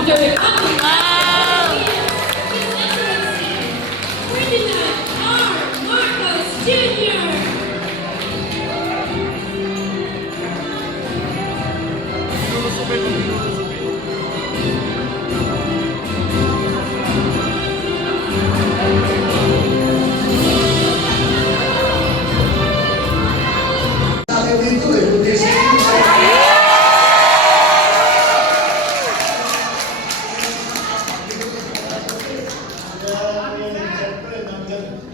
Wow! Ferdinand R. Marcos Jr.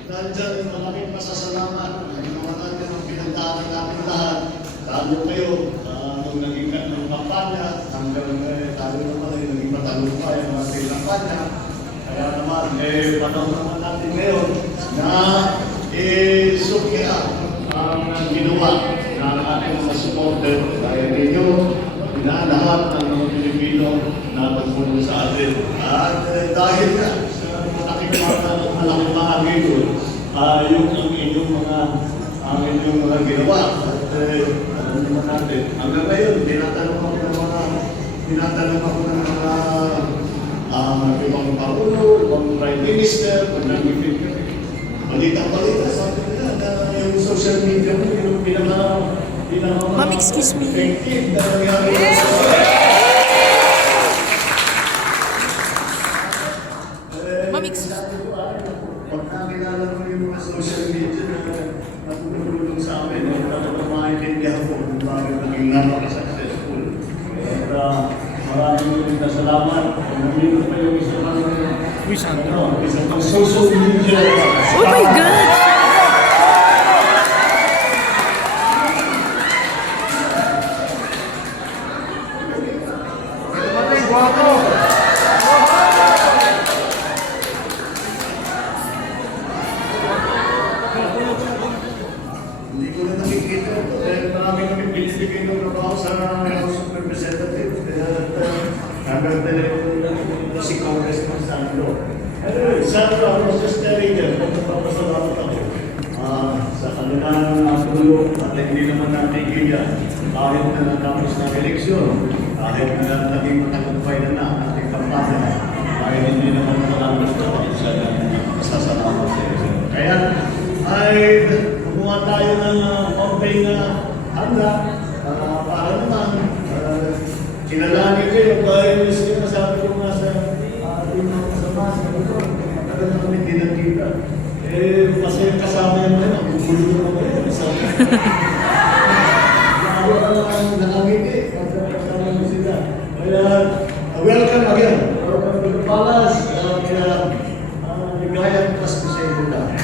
Nandyan malaking pasasalamat. Ginawa natin ang pinagdaanan namin lahat. Lalo kayo, nung naging ng kampanya, hanggang tayo naman ay naging matalumpay ang ating kampanya. Kaya naman, panahon naman natin ngayon na sukya ang ginawa ng ating mga supporter dahil ninyo, lahat ng mga Pilipino na pagpunta sa atin. At dahil na sa malaking bahagi doon, yung ang inyong mga ginawa. At alam naman natin, hanggang ngayon, tinatanong ako ng mga ibang Pangulo, ibang Prime Minister, kung balita, sabi nila na yung social media mo, yung Ma'am, excuse me. effective na nangyari sa Ma'am, excuse me. pag nakilala mo yung mga social media na natutulong sa amin, talagang maintindihan ko kung bakit naging napaka-successful. At maraming salamat. Nandito pa yung isang social media. Oh my God! Hindi ko na nakikita ito dahil marami kami binibigay ng trabaho sa House of Representatives. Hanggang telepono na si Congressman Sandro. Sandro, I was just telling them, magpapasalamat ako sa kanilang tulong at hindi naman natigil yan. Kahit na natapos ng eleksyon, kahit na naging matagumpay na ating kampanya, kahit hindi naman natapos na isa na masasalamat sa iyo. Kaya ay gumawa tayo ng campaign na handa para naman kinalanin kayo dahil sinasabi ko nga sa ating mga kasama sa ito, matagal na kami dinagkita. Kasi kasama yan na, gugulo naman kayo. Nakangiti, kasama mo sila. Kaya, welcome again. Welcome to the palace. Ligayang Pasko sa inyo na.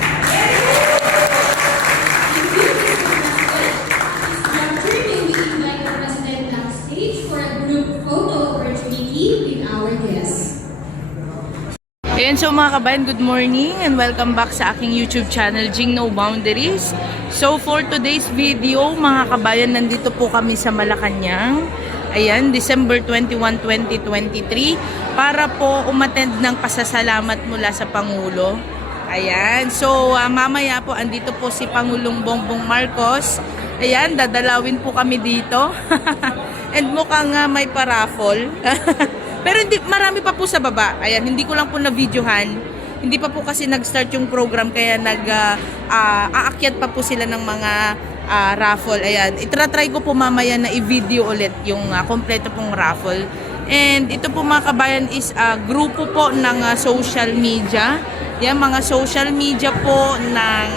Ayan, so mga kabayan, good morning and welcome back sa aking YouTube channel, Jing No Boundaries. So for today's video, mga kabayan, nandito po kami sa Malacanang. Ayan, December 21, 2023 para po umattend ng pasasalamat mula sa Pangulo. Ayan, so mamaya po andito po si Pangulong Bongbong Marcos. Ayan, dadalawin po kami dito. And mukhang may paraffol. Pero hindi, marami pa po sa baba. Ayan, hindi ko lang po na-videohan. Hindi pa po kasi nag-start yung program kaya aakyat pa po sila ng mga raffle. Ayan, itratry ko po mamaya na i-video ulit yung kompleto pong raffle. And ito po mga kabayan is grupo po ng social media. Yan, mga social media po ng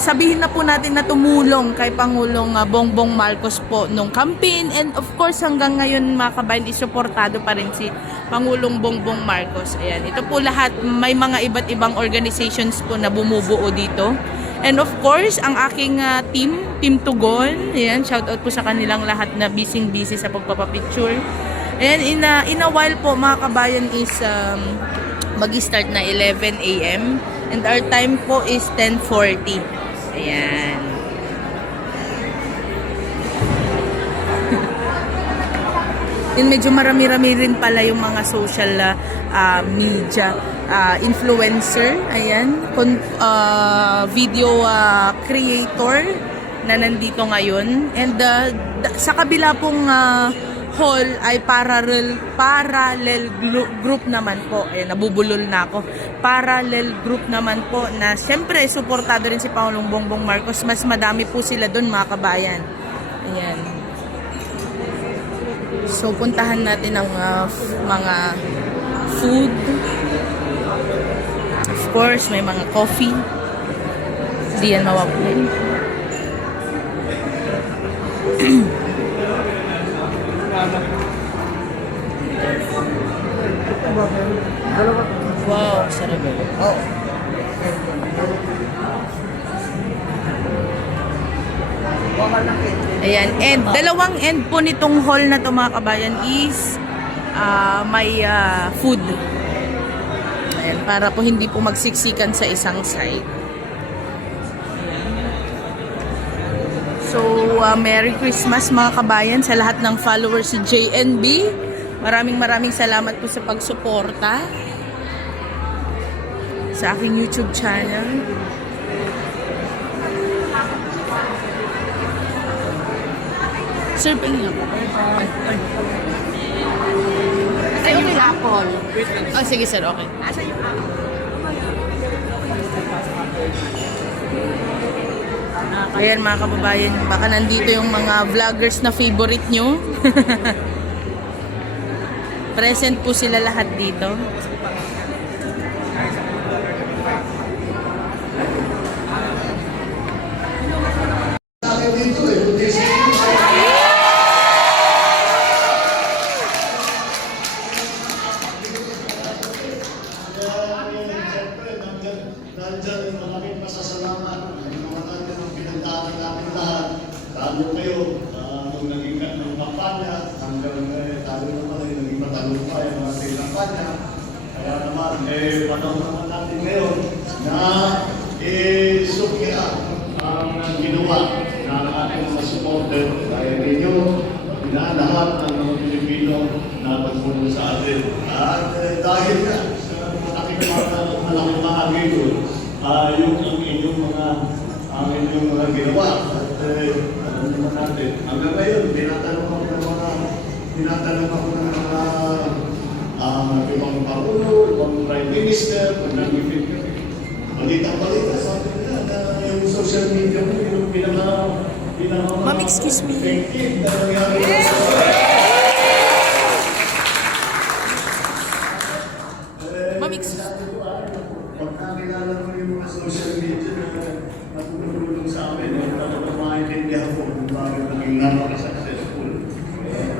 sabihin na po natin na tumulong kay Pangulong Bongbong Marcos po nung campaign, and of course hanggang ngayon mga kabayan isuportado pa rin si Pangulong Bongbong Marcos. Ayan, ito po lahat, may mga iba't ibang organizations po na bumubuo dito. And of course, ang aking Team Tugon, ayan, shout out po sa kanilang lahat na busy sa pagpapapicture. And in a while po mga kabayan is mag-start na 11 AM. And our time po is 10:40. Ayan. Then medyo marami-rami rin pala yung mga social media influencer. Ayan. Video creator na nandito ngayon. And sa kabila pong hall ay parallel group naman po. Ayan, nabubulol na ako. Parallel group naman po na siyempre suportado rin si Pangulong Bongbong Marcos. Mas madami po sila doon, mga kabayan. Ayan. So, puntahan natin ang mga food. Of course, may mga coffee. Hindi yan mawawala. Wow, sarap. Oh. Ayan, and dalawang end po nitong hall na to, mga kabayan, is may food. Ayan, para po hindi po magsiksikan sa isang side. So, Merry Christmas, mga kabayan, sa lahat ng followers si JNB. Maraming salamat po sa pagsuporta sa aking YouTube channel. Sir, pingin ako. Ay, yung apple. Oh, sige sir, okay. Ayan, mga kababayan, baka nandito yung mga vloggers na favorite nyo. Present po sila lahat dito. Nandyan yung maraming pasasalamat. Ginawa natin ang pinagdaan namin lahat. Lalo kayo, nung naging ng kampanya, hanggang talo naman yung naging matalumpay ang ating kampanya. Kaya naman, panahon naman natin ngayon na sukya ang ginawa ng ating mga supporter. Dahil ninyo, lahat ng mga Pilipino na pagpunta sa atin. At dahil na sa malaking bahagi doon, yung inyong mga ginawa. At alam naman natin, hanggang ngayon, tinatanong ako ng mga ibang Pangulo, ibang Prime Minister, pag nag-ibig kami. Balita, sabi nila na yung social media mo, yung Ma'am, excuse me. effective na nangyari sa Ma'am, excuse me. pag nakilala mo yung mga social media na tumutulong sa amin, talagang maintindihan ko kung bakit naging napaka-successful.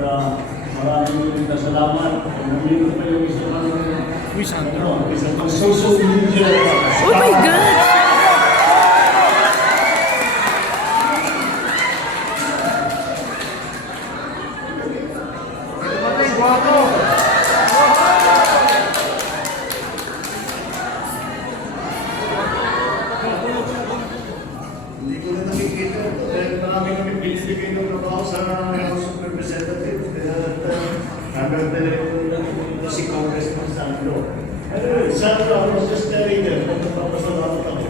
At maraming salamat. Nandito pa yung isang social media. Oh my God! Hindi ko na nakikita ito dahil marami kami binibigay ng trabaho sa House of Representatives. Hanggang na si Congressman Sandro. Anyway, Sandro, I was just telling them, pagpapasalamat ako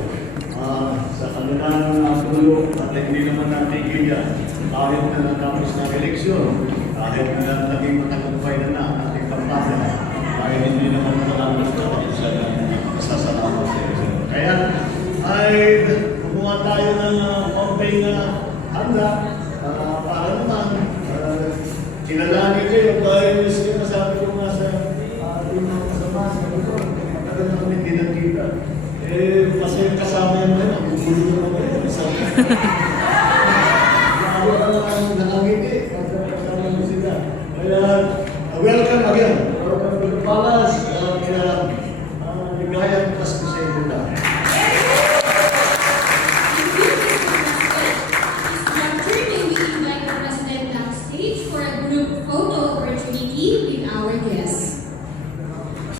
sa kanilang tulong at hindi naman natigil yan. Kahit na natapos na eleksyon, kahit na naging matagumpay na ang ating kampanya, kahit hindi naman natapos na isa na masasalamat sa eleksyon. Kaya ay gumawa tayo ng campaign na handa para naman kinalangin kayo dahil yung sinasabi ko nga sa yung mga kasama sa ito, matagal na kami hindi nagkita. Kasi kasama yan na, magugulo na kayo. Lalo na nakangiti, kasama mo sila. Kaya, welcome again. Welcome to the palace.